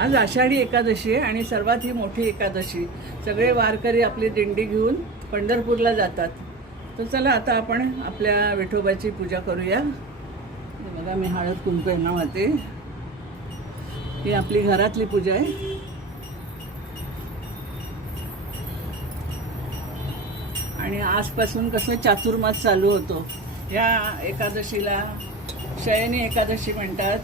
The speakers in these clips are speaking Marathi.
आज आषाढी एकादशी आहे आणि सर्वात ही मोठी एकादशी. सगळे वारकरी आपली दिंडी घेऊन पंढरपूरला जातात. तर चला आता आपण आपल्या विठोबाची पूजा करूया. बघा मी हळद कुंकू यांना वाहते. ही आपली घरातली पूजा आहे. आणि आजपासून कसं चातुर्मास चालू होतो. या एकादशीला शयनी एकादशी म्हणतात,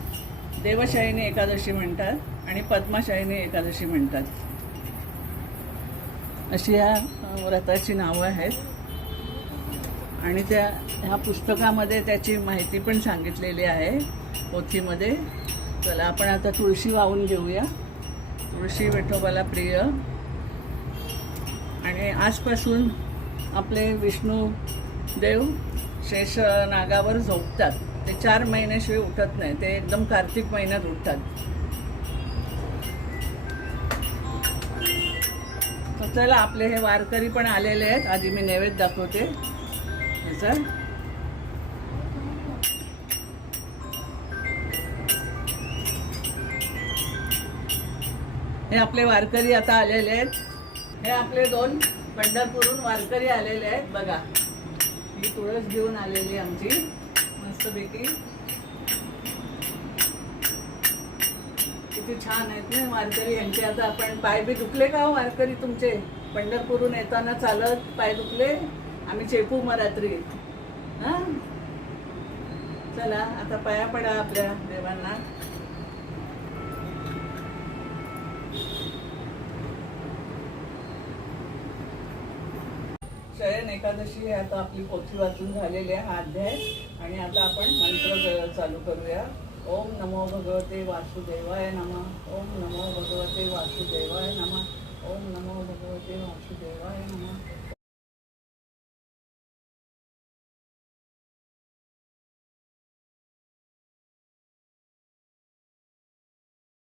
देवशयनी एकादशी म्हणतात आणि पद्मशयनी एकादशी म्हणतात. अशी ह्या व्रताची नावं आहेत. आणि ह्या पुस्तकामध्ये त्याची माहिती पण सांगितलेली आहे पोथीमध्ये. चला आपण आता तुळशी वाहून घेऊया. तुळशी विठोबाला प्रिय. आणि आजपासून आपले विष्णू देव शेष नागावर झोपतात. ते 4 महिन्याशिवाय उठत नाही. ते एकदम कार्तिक महिन्यात उठतात. तर चला आपले हे वारकरी पण आलेले आहेत. आधी मी नैवेद्य दाखवते. हे आपले वारकरी आता आलेले आहेत. हे आपले 2 पंढरपूरहून वारकरी आलेले आहेत. बघा ही तुळस घेऊन आलेली आमची मस्तपैकी. किती छान आहेत ना वारकरी यांचे. आता आपण पाय बी दुखले का हो वारकरी तुमचे? पंढरपूरहून येताना चालत पाय दुखले? आम्ही चेपू मग रात्री. हां चला आता पाया पडा आपल्या देवांना. शयन एकादशी हे आता आपली पोथी वाचून झालेली आहे हा अध्याय. आणि आता आपण मंत्र चालू करूया. ओम नमो भगवते वासुदेवाय नमः. ओम नमो भगवते वासुदेवाय नमः.